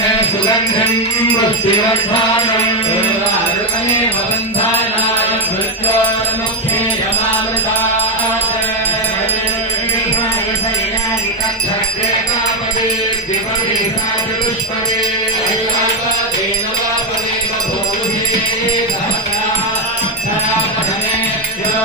सुगन्धिं पुष्टिवर्धनम् आरुणमेव बन्धानाय मृत्योर्मुक्षे यमामृतात् शैलानि तच्छक्रे कामदे दिवमे साधुष्पदे ऐलाकादेन वापदे बभूषे सहस्रा सरापदने यो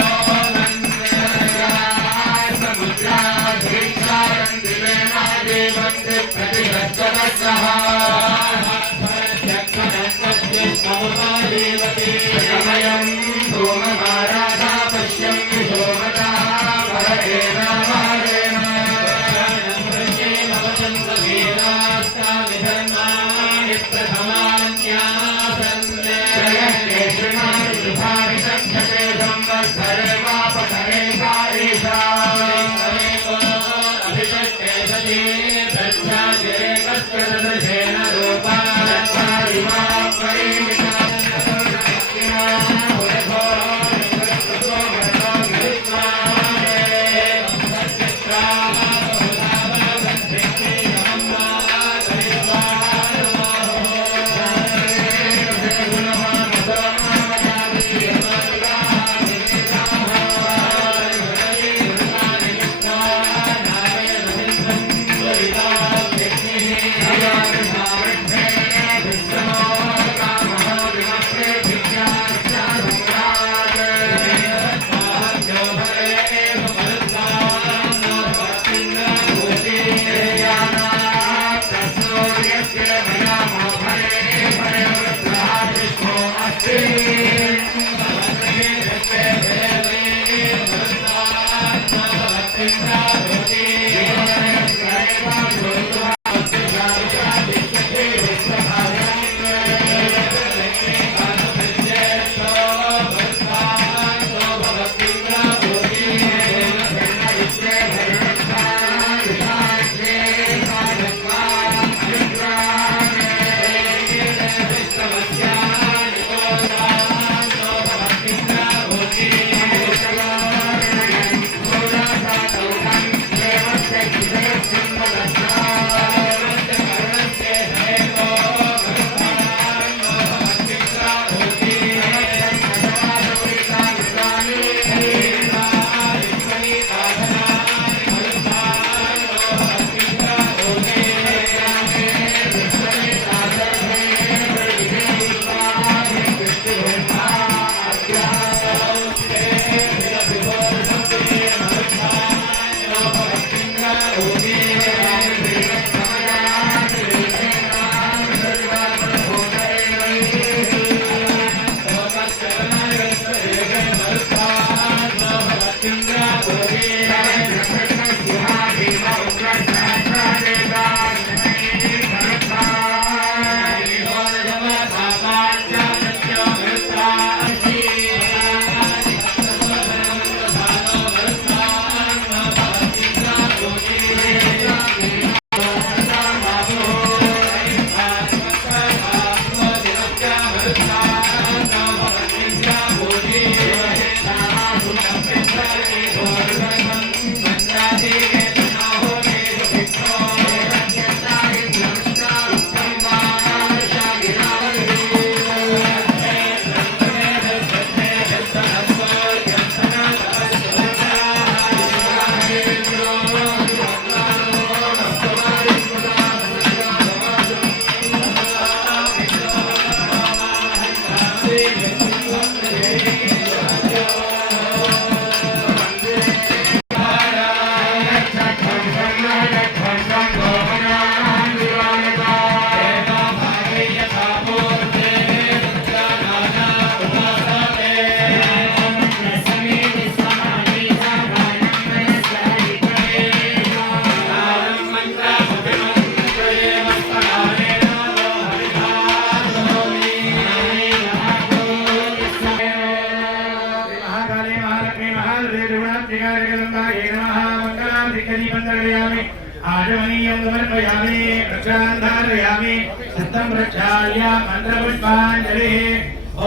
आजमनीयं समर्पयामि प्रक्षान्धारयामि सिद्धं प्रक्षाल्य मन्त्रपुष्पाञ्जलिः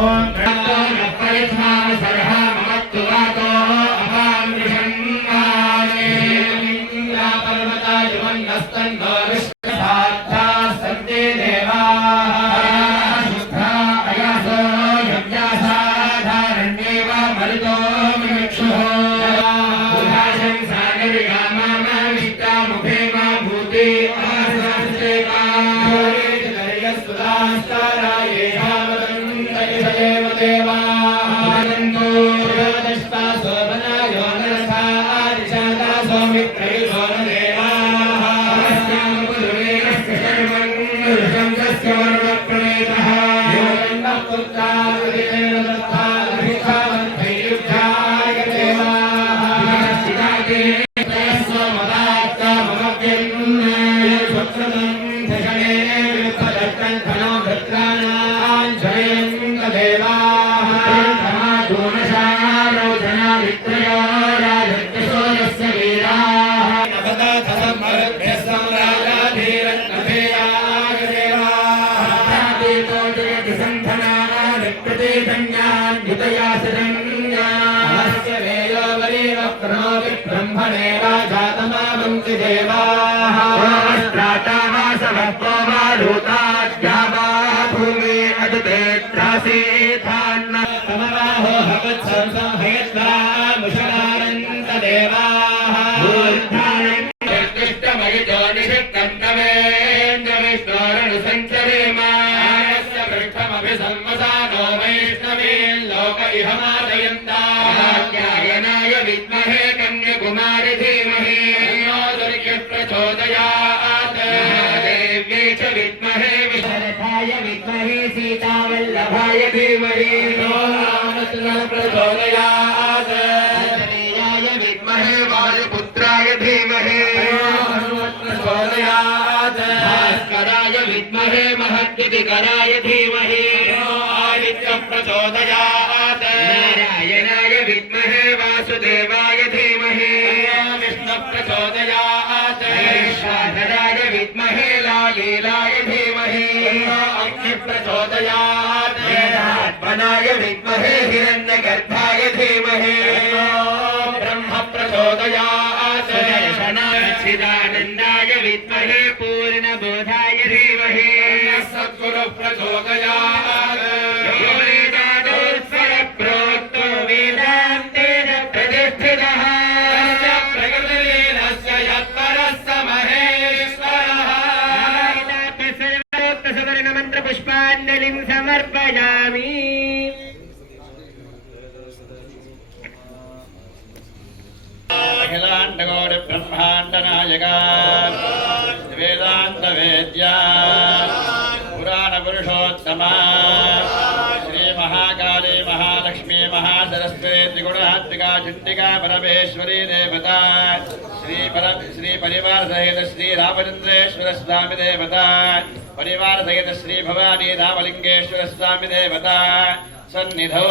ॐ गणपतिस्माम सरः ममत्तु वातो अपामृषन्नामे पर्वताय वन्नस्तन्नो विष्णुसाक्षात् सन्ते देव पुरुषस्य वर्णप्रणेतः ब्रह्मणे राजातमावन्ति देवाः भूमि अदुतेत्रासीधान्न समराहो भगवत्संसं हयत्वा मुषलानन्त देवाः निर्दिष्टमयितो निषिक्तं तवेन्द्रविष्णोरनुसञ्चरेमास्य पृष्ठमभि संवसानो वैष्णवीन् लोक इह मादयन्ताज्ञायनाय विद्महे कन्यकुमारि धीमहि तन्नो दुर्गे प्रचोदयात् महादेव्यै च विद्महे विशरथाय विद्महे सीतावल्लभाय धीमहि प्रचोदयात् आञ्जनेयाय विद्महे वायुपुत्राय धीमहि प्रचोदयात् भास्कराय विद्महे महद्युतिकराय धीमहि आदित्य प्रचोदयात् नारायणाय विद्महे वासुदेवाय धीमहि विष्णु प्रचोदयात् वैश्वानराय विद्महे लालीलाय धीमहि अग्नि प्रचोदयात् वेदात्मनाय विद्महे हिरण्यगर्भाय धीमहि ब्रह्म प्रचोदयात् सच्चिदानन्दाय विद्महे पूर्णबोधाय धीमहि सद्गुरु प्रचोदयात् यो वेदादोत्सव प्रोक्तो वेदान्तेन प्रतिष्ठितः तस्य प्रकृतिलीनस्य यत्परस्य महेश्वरः सर्वोक्तसवर्णमन्त्रपुष्पाञ्जलिं समर्पयामि। अखिलाण्डकोटि ब्रह्माण्डनायका वेदान्तवेद्या पुराणपुरुषोत्तमा श्रीमहाकाली महालक्ष्मी महासरस्वती त्रिगुणात्मिका चण्डिका परमेश्वरी देवता श्रीपरिवार सहित श्रीरामचन्द्रेश्वर स्वामी देवता परिवार सहित श्री भवानी रामलिंगेश्वर स्वामी देवता सन्निधौ